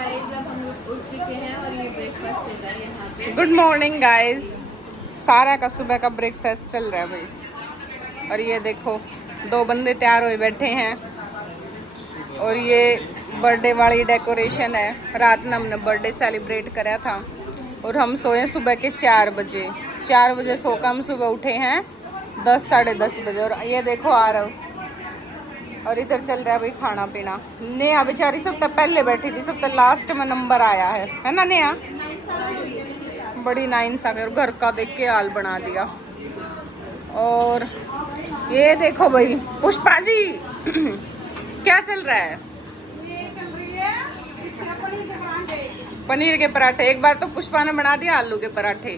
Guys, अब हम लोग उठ चुके हैं और ये ब्रेकफास्ट होता है यहाँ पे। Good morning guys. सारा का सुबह का ब्रेकफास्ट चल रहा है भाई। और ये देखो 2 बंदे तैयार हुए बैठे हैं। और ये बर्थडे वाली डेकोरेशन है। रात में हमने बर्थडे सेलिब्रेट करा था और हम सोए सुबह के 4 बजे। 4 बजे सो कर हम सुबह उठे हैं 10 साढ़े 10 बजे। और ये देखो आ रहा हूँ। और इधर चल रहा है भाई खाना पीना। नेहा बेचारी सब तक पहले बैठी थी, सब तक लास्ट में नंबर आया है ना नेहा? बड़ी नाइंसाफी। और घर का देख के हाल बना दिया। और ये देखो भाई पुष्पा जी क्या चल रहा है? पनीर के पराठे। एक बार तो पुष्पा ने बना दिया आलू के पराठे,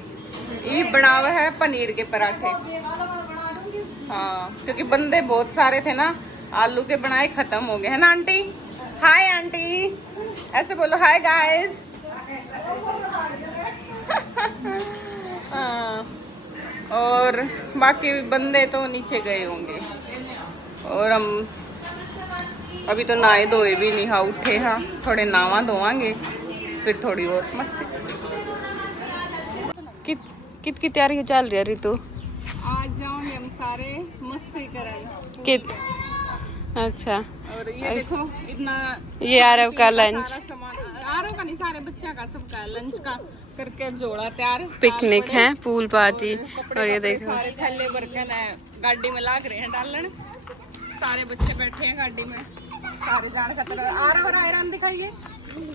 ये बना हुआ है पनीर के पराठे। हाँ, क्योंकि बंदे बहुत सारे थे ना, आलू के बनाए खत्म हो गए है ना आंटी? हाय आंटी, ऐसे बोलो हाय गाइस। हाँ, और बाकी बंदे तो नीचे गए होंगे। और हम अभी तो नहाए धोए भी नहीं। हाँ उठे हाँ, थोड़े नहावा धोवांगे फिर थोड़ी और मस्ती। कित की तैयारी चल रही है रितु? आज जाओगे हम सारे मस्ती करें। कित? अच्छा। और ये देखो इतना, ये आरव का लंच, आरव का नहीं सारे बच्चा का सबका लंच का करके जोड़ा तैयार। पिकनिक है, पूल पार्टी। और ये देखो सारे थैले बर्तन है गाड़ी में लाग रहे हैं डालन। सारे बच्चे बैठे हैं गाड़ी में, सारे जान खतरा। आरव और आयरन दिखाइए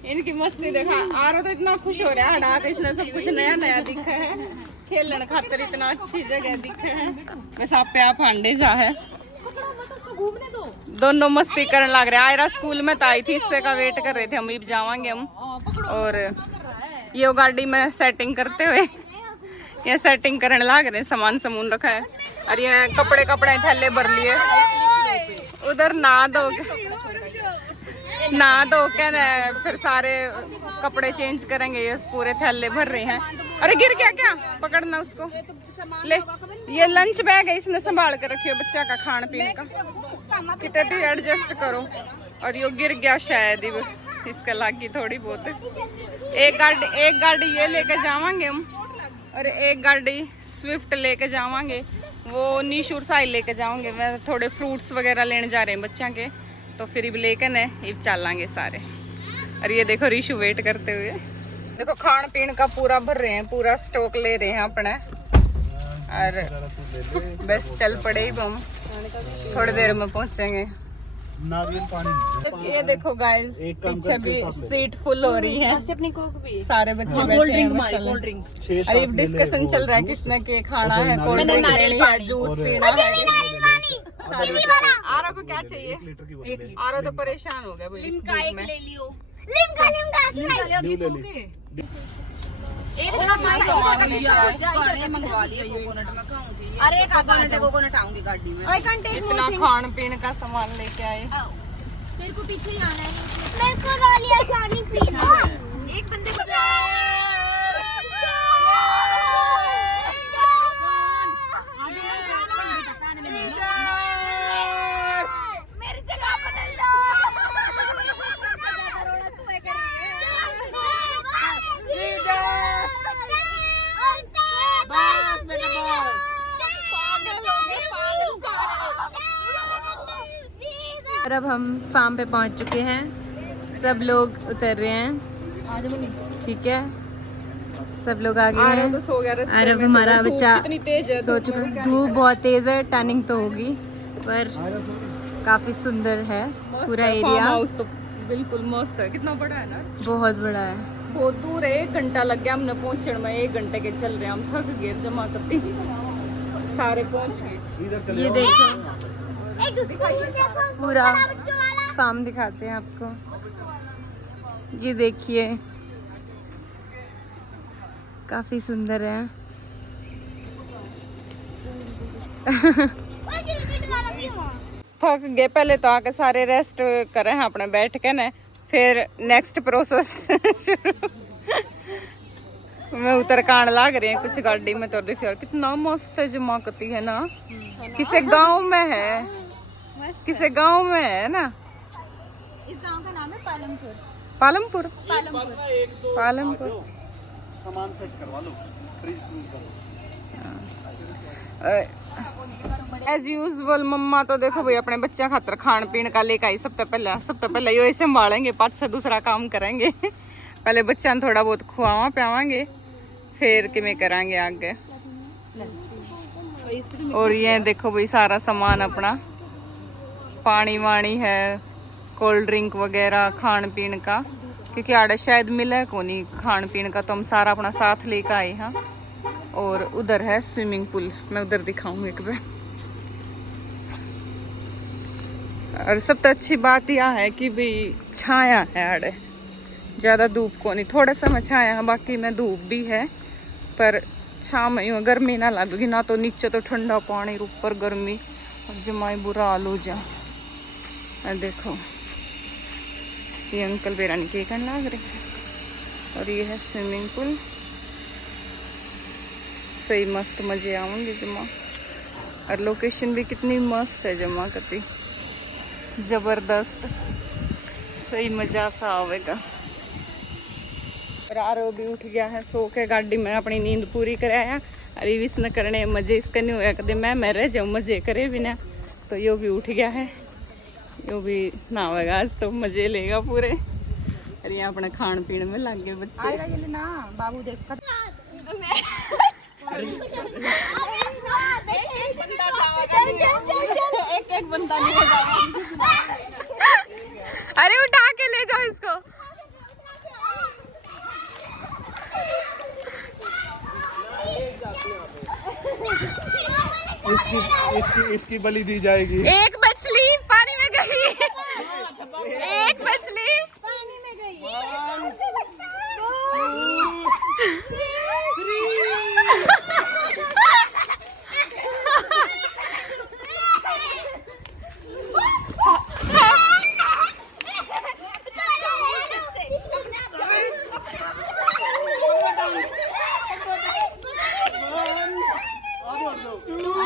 इनकी मस्ती देखा। आरव तो इतना खुश हो रहा है हटा के, इसने सब कुछ नया नया दिखा है। खेलन खातर इतना अच्छी जगह दिखे है। बस आप पे आप हांडे जा है, दोनों मस्ती करने लग रहे हैं। आयरा स्कूल में तो आई थी, इससे का वेट कर रहे थे हम, भी जावांगे हम। और ये गाड़ी में सेटिंग करते हुए ये सेटिंग करने लग रहे हैं, सामान समून रखा है। और ये कपड़े थैले भर लिए। उधर नहा धो के फिर सारे कपड़े चेंज करेंगे। ये पूरे थैले भर रहे हैं। अरे गिर गया क्या? पकड़ना उसको। ले, ये लंच बैग है, इसने संभाल कर रखियो बच्चा का खान पीने का, कितने भी एडजस्ट करो। और ये गिर गया शायद ही, इसका लागी थोड़ी बहुत। एक गाड़ी ये लेके जावांगे हम, और एक गाड़ी स्विफ्ट लेके जावांगे। वो निशुर साइड लेके जाऊंगे। मैं थोड़े फ्रूट्स वगैरह लेने जा रहे हैं बच्चा के, तो फिर इब लेकर न इब चलांगे सारे। और ये देखो रीशु वेट करते हुए। देखो खान पीन का पूरा भर रहे हैं, पूरा स्टॉक ले रहे हैं अपने। और बस चल पड़े ही हम, थोड़ी देर में पहुंचेंगे। ये देखो गाइस पीछे भी सीट फुल हो रही है, अपनी कोक भी सारे बच्चे बैठे हैं। अरे डिस्कशन चल रहा है किसने के खाना है, कौन लेनी है, जूस पीना है। सारे बच्चे। आरव को क्या चाहिए? आरव तो परेशान हो गया भाई। लिम्का एक ले लियो। अरे कोकोनट आऊंगी गाड़ी में। इतना खान पीन का सामान लेके आए। तेरे को पीछे ही आना है। मेरे को रोलिया पानी पीना। एक बंदे को मेरी जगह बदल लो। और अब हम फार्म पे पहुंच चुके हैं। सब लोग उतर रहे हैं, ठीक है, सब लोग आ गए हैं। तो सो गया रास्ते और अब में। हमारा धूप बच्चा कितनी तेज है, सो चुका है। धूप बहुत तेज है, टर्निंग तो होगी, पर काफी सुंदर है पूरा एरिया। फार्म हाउस तो बिल्कुल मस्त है। कितना बड़ा है ना, बहुत बड़ा है। बहुत दूर है। 1 घंटा लग गया हमने पहुंचने में। 1 घंटे के चल रहे हैं हम, थक गए जमा करती। सारे पहुंच गए। ये देखो पूरा फार्म दिखाते हैं आपको। ये देखिए काफी सुंदर है। थक गए, पहले तो आके सारे रेस्ट करे हैं अपने बैठ के न, फिर नेक्स्ट प्रोसेस शुरू। मैं उतर कान लाग रहे हैं कुछ गाड़ी में। तो देखिए कितना मस्त है, जमाकती है ना। किसे गांव में है, किसे गांव में है ना। इस गांव का नाम है पालमपुर। पालमपुर एक दो पालमपुर सामान सेट करवा लो फ्रीज करो। एज यूजल मम्मा तो देखो भाई अपने बच्चा खातर खान पीन का लेकर आई। सब तो पहले यो संभालेंगे, पाँच से दूसरा काम करेंगे। पहले बच्चा थोड़ा बहुत खुआवा पियावांगे, फिर किमें करांगे आगे। और ये देखो भाई सारा सामान अपना, पानी वाणी है, कोल्ड ड्रिंक वगैरह खान पीन का, क्योंकि आड़े शायद मिला को नहीं खान पीन का, तो हम सारा अपना साथ लेकर आए हैं। और उधर है स्विमिंग पूल, मैं उधर दिखाऊंगी एक बार। और सबसे अच्छी बात यह है कि भाई छाया है आड़े, ज़्यादा धूप को नहीं, थोड़ा सा में छाया है, बाकी में धूप भी है, पर छा में यूँ गर्मी ना लगेगी ना। तो नीचे तो ठंडा पानी, ऊपर गर्मी, और जमाई बुरा हाल हो जा। देखो ये अंकल बेरानी के कहने लग रहे हैं। और ये है स्विमिंग पूल, सही मस्त मजे आएंगे जमा। और लोकेशन भी कितनी मस्त है जमा, करती जबरदस्त, सही मजा सा आवेगा। रारो भी उठ गया है सो के, गाड़ी में अपनी नींद पूरी कराया। अरे विस न करने मजे इसका नहीं होया कदे, मैं रह जाऊँ मजे करे बिना। तो यो भी उठ गया है, यो भी नहावेगा आज, तो मजे लेगा पूरे। और यहाँ अपने खान पीन में लग गए बच्चे। ना बाबू देख एक बंदा नहीं अरे उठा के ले जाओ इसको। इसकी बलि दी जाएगी। एक मछली पानी में गई, एक मछली पानी में गई।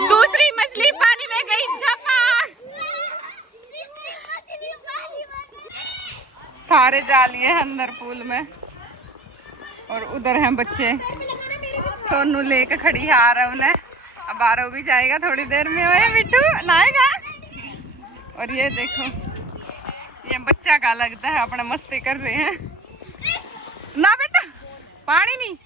दूसरी मछली पानी में गई, झपक। सारे जा लिए हैं अंदर पूल में, और उधर हैं बच्चे। सोनू लेके खड़ी है आरव ने, अब आरव भी जाएगा थोड़ी देर में। ओए मिट्टू नहाएगा। और ये देखो ये बच्चा का लगता है, अपना मस्ती कर रहे हैं ना बेटा, पानी नहीं।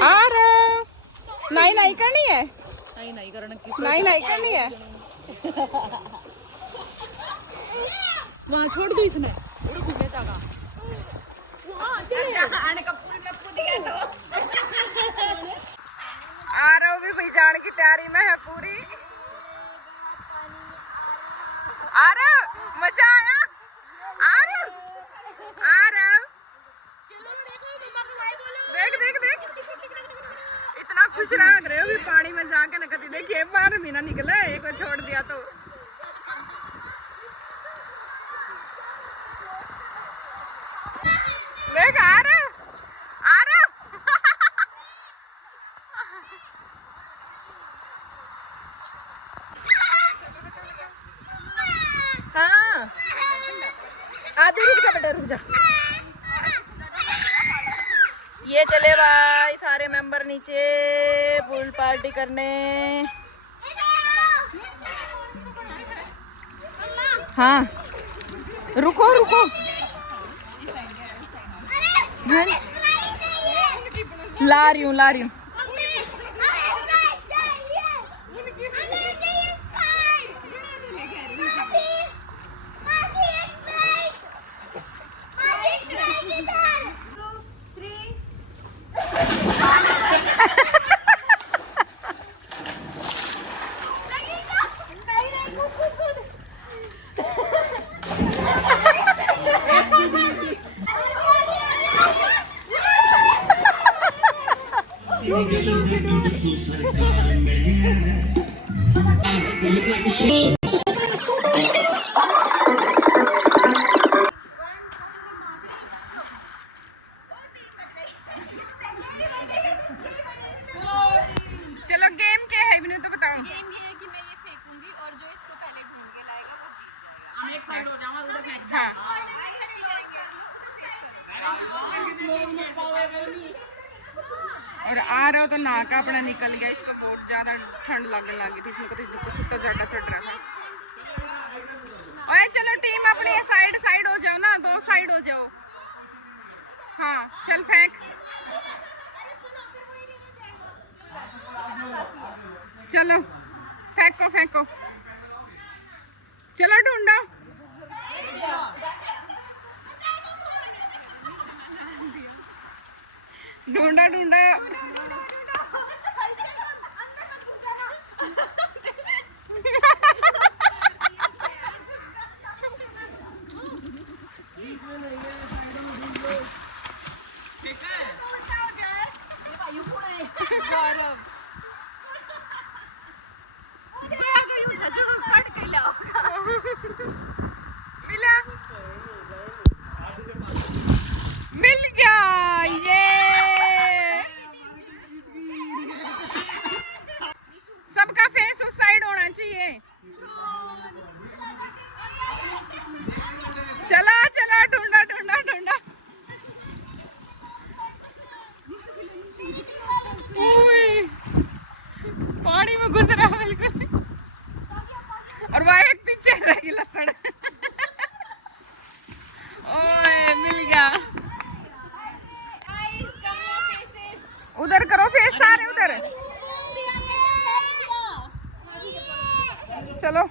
आरव नहीं नहीं करनी है, नहीं करनी है। वहाँ छोड़ दो इसने। आरव भी भाई जान की तैयारी में है पूरी। आरव मजा आया। आरव आरव देख देख देख, इतना खुश रह रहे हो भी पानी में जाके न कभी देखिए बाहर भी ना निकले, एक बार छोड़ दिया तो। देख आरव आरव हाँ आदि रुक जा बेटा, रुक जा। ये चले भाई सारे मेंबर नीचे पूल पार्टी करने। हाँ रुको रुको, ला रही हूँ। चलो गेम क्या है इन्हें तो बताओ। गेम ये है कि मैं ये फेंकूंगी और आ रहा हो तो नाक अपना निकल गया, इसको बहुत ज्यादा ठंड लगने लगी थी, इसको सुता जाटा चढ़ रहा था। ओए चलो टीम अपनी साइड साइड हो जाओ ना, 2 साइड हो जाओ। हाँ चल फेंक, चलो फेंको फेंको, चलो ढूंढो। ढूंढा ढूंढा मिला, मिल गया ये। सबका फेस उस साइड होना चाहिए। चला चला ढूंढा ढूंढा ढूंढा। पानी में घुस रहा बिल्कुल, और वह एक पीछे रही लसड़। ओए मिल गया। उधर करो फेस सारे उधर। चलो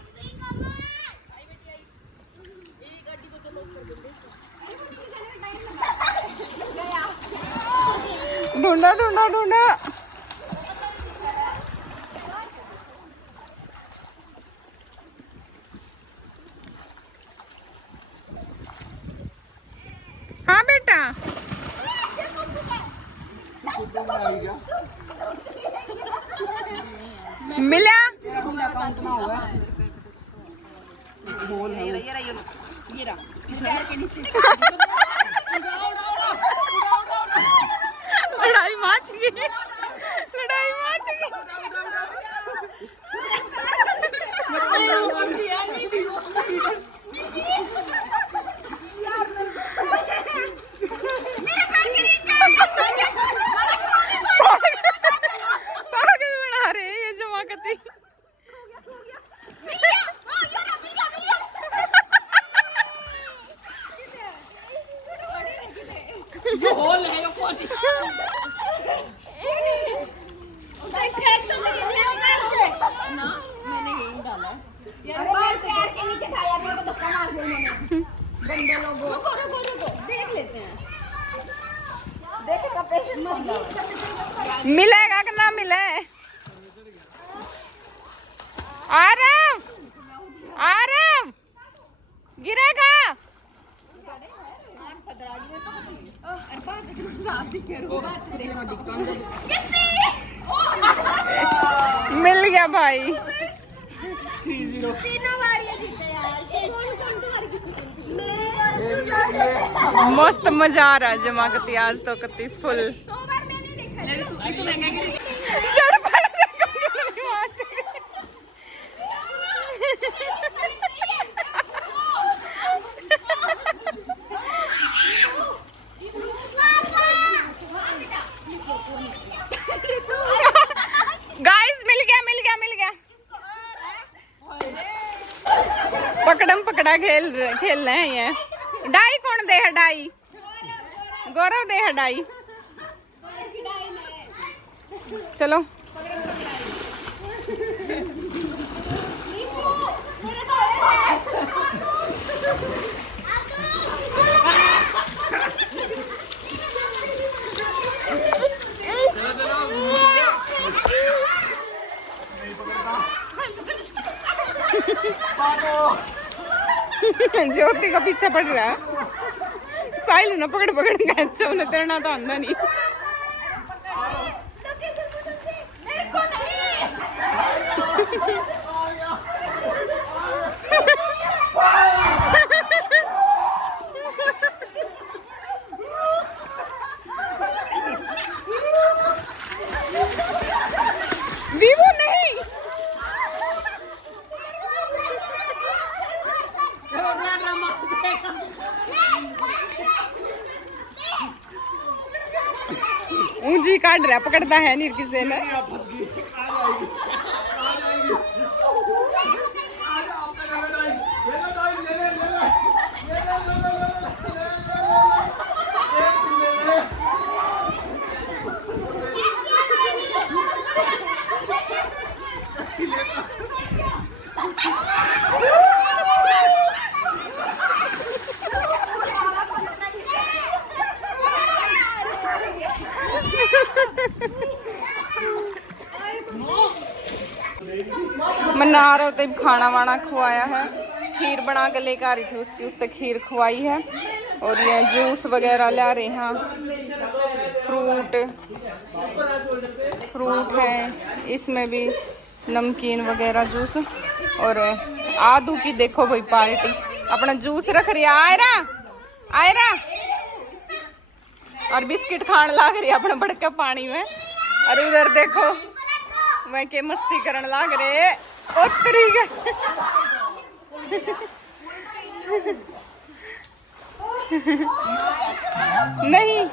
ढूंढा ढूंढा ढूंढा। हाँ बेटा मिला। लड़ाई मच गई, लड़ाई मच गई। पागल बना रहे ये जमाकती। मिलेगा कि ना मिले? आरव आरव गिरेगा। मिल गया भाई। मस्त मजा आ रहा है जमाकती आज तो कती फुल। गाइस मिल गया मिल गया मिल गया। पकड़म पकड़ा खेल रहे हैं ये। डाई कौन दे है? डाई गौरव दे है डाई। चलो ज्योति का पीछा पड़ रहा है। साहिल ना पकड़ पकड़ के अच्छा उन्हें तैरना तो आंदा नहीं। वीवो नहीं जी काट रहा, पकड़ता है नहीं किसी ने। मना रहा तो खाना वाना खवाया है, खीर बना के लेकर आ रही थी उसकी, उससे खीर खवाई है। और ये जूस वगैरह ला रहे हैं, फ्रूट है, इसमें भी नमकीन वगैरह जूस। और आदू की देखो भाई पार्टी, अपना जूस रख रही है आयरा और बिस्किट खान लाग रही है अपना बड़का पानी में। और उधर देखो मैं के मस्ती करने लाग रहे नहीं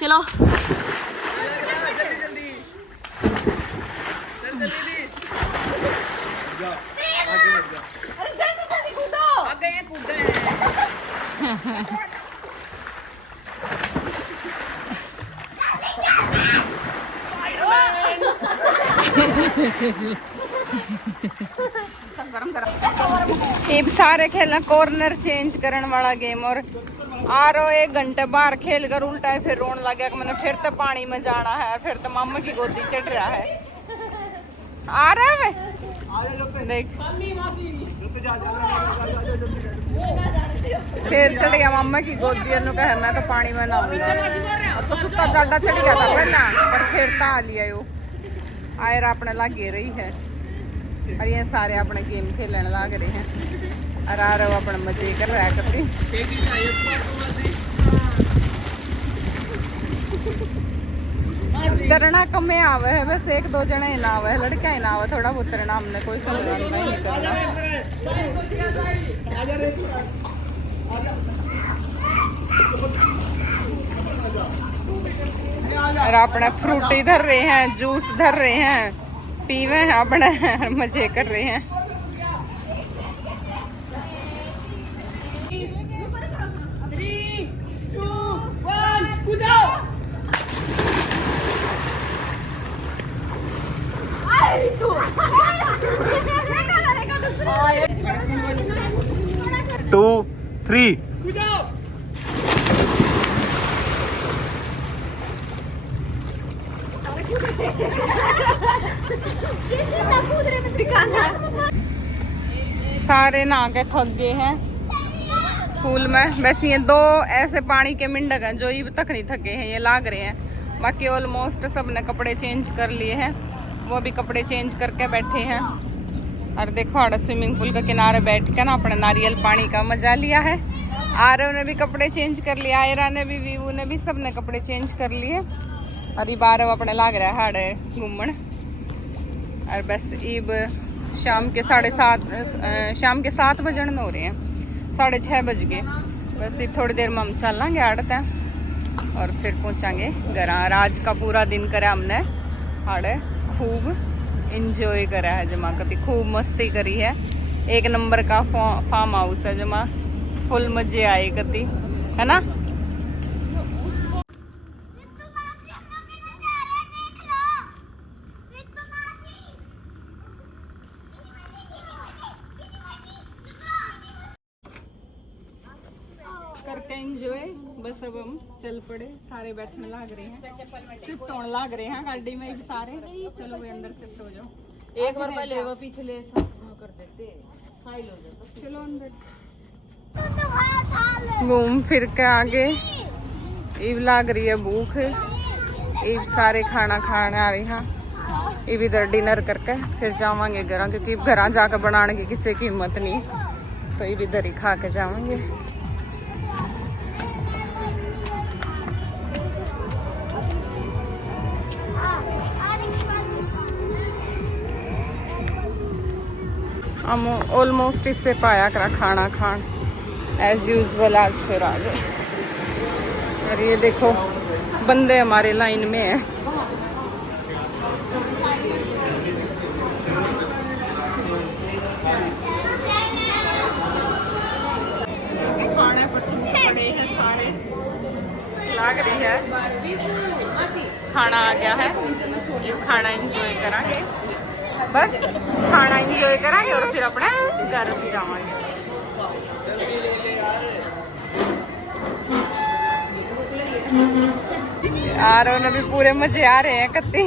चलो ये सारे खेलना कॉर्नर चेंज करने वाला गेम। और आ रहा 1 घंटे बाहर खेल कर उल्टा है, फिर रोने लग गया कि मैंने फिर तो पानी में जाना है, फिर तो मामा की गोदी चढ़ रहा है। आ रहा है देख, फिर चढ़ गया मामा की गोदी, कहा मैं तो पानी में नहाऊंगा। तो सुता जाडा चढ़ गया था पहला, पर फिर तो आ लिया यो आयरा अपने लागे रही है। और ये सारे अपने गेम खेलने लाग रहे हैं और आ रहे अपने मजे कर रहा करती। तरना कमे आवे है, बस 1-2 जने ही ना आवे है, लड़का ही ना आवे, थोड़ा बहुत तरना हमने कोई समझा नहीं करना। और अपने फ्रूटी धर रहे हैं, जूस धर रहे हैं, पीवे हैं अपने, मजे कर रहे हैं। टू थ्री सारे नहा के थक गए हैं फूल में। बस ये 2 ऐसे पानी के मिंडक हैं जो ये तक नहीं थके हैं, ये लाग रहे हैं। बाकी ऑलमोस्ट सब ने कपड़े चेंज कर लिए हैं, वो भी कपड़े चेंज करके बैठे हैं। और देखो आड़ा स्विमिंग पूल के किनारे बैठ के ना अपने नारियल पानी का मजा लिया है। आरव ने भी कपड़े चेंज कर लिए, आयरा ने भी, वीवू ने भी, सब ने कपड़े चेंज कर लिए। और ये आरव अपने लाग रहा है हाड़े घूमन। और बस ईब शाम के 7 बजन हो रहे हैं, 6:30 बज गए। बस थोड़ी देर में हम चलेंगे आड़ते और फिर पहुंचांगे घर। आज का पूरा दिन करा हमने हाड़े, खूब इंजॉय करा है जमा, कभी खूब मस्ती करी है। 1 नंबर का फार्म हाउस है जमा, फुल मजे आए कति, है ना। करके एंजॉय। बस अब हम चल पड़े, सारे बैठने लाग रहे हैं, शिफ्ट होने लाग रहे हैं गाड़ी में सारे। चलो वे अंदर शिफ्ट हो जाओ। एक बार पहले वो पिछले कर देते, चलो अंदर घूम फिर के आगे। ईब लाग रही है भूख, ईब सारे खाना खाने आ रही हैं। ईब इधर डिनर करके फिर जावांगे घर, क्योंकि घर जाकर बनाने की किसी की हिम्मत नहीं, तो ईब इधर ही खा के जावांगे। हम ऑलमोस्ट इससे पाया करा खाना खान एज यूजल आज फिर आ गए। और ये देखो बंदे हमारे लाइन में है। खाने पड़े हैं सारे, लग रही है खाना आ गया है। खाना एंजॉय करांगे, बस खाना एंजॉय करांगे और फिर अपने घर भी जावांगे। यार उन्हें भी पूरे मजे आ रहे हैं कत्ती।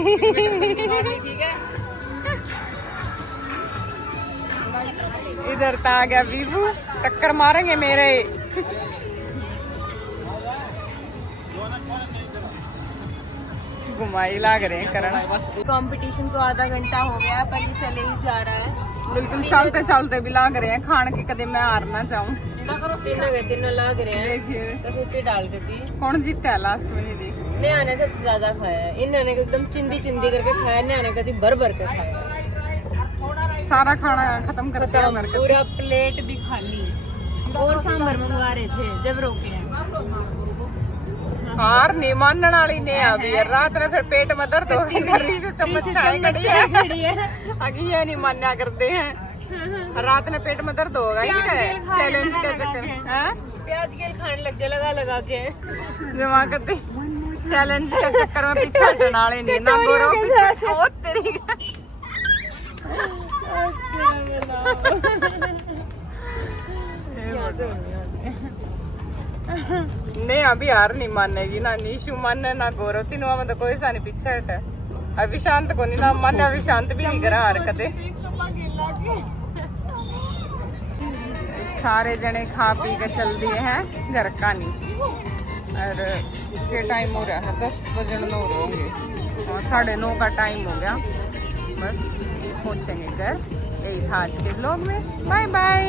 इधर तो आ गया बीबू, टक्कर मारेंगे मेरे। घुमाई लाग रहे हैं करना। कंपटीशन को आधा घंटा हो गया पर ये चले ही जा रहा है। बिल्कुल चलते चलते भी लाग रहे हैं खान के, कदे मैं हार ना चाहूं। तीनों लाग रहे हैं। देखिए कसौटी डाल के थी। कौन जीता है लास्ट में, ये देख। नया ने सबसे ज्यादा खाया है। इन ने एकदम चिंदी चिंदी करके खाया, नया ने कभी भर भर के खाया। सारा खाना खत्म कर दिया मेरे को। पूरा प्लेट भी खाली और सांभर मंगवा रहे थे जब रोके हैं। हार नहीं मानने वाली ने अभी रात में फिर पेट में दर्द हो गई। चम्मच खड़ी है अभी ये नहीं मान्या करते हैं। रात में पेट में दर्द होगा चैलेंज का चक्कर। प्याज गेल खाने लग गए लगा लगा के जमा करते चैलेंज के चक्कर में पीछे हटने वाले नहीं ना गोरो पीछे ओ तेरी। नहीं अभी हार नहीं मानेगी ना नीशू माने ना गौरव, तीनों में तो कोई सा नहीं पीछे हटा। अभी शांत को नहीं ना माने, अभी शांत भी नहीं करा हरकतें। सारे जने खा पी के चल दिए हैं घर का नहीं। और ये टाइम हो रहा है 10 बजने हो रहे होंगे और 9:30 का टाइम हो गया। बस पहुंचेंगे घर। यही था आज के ब्लॉग में। Bye bye.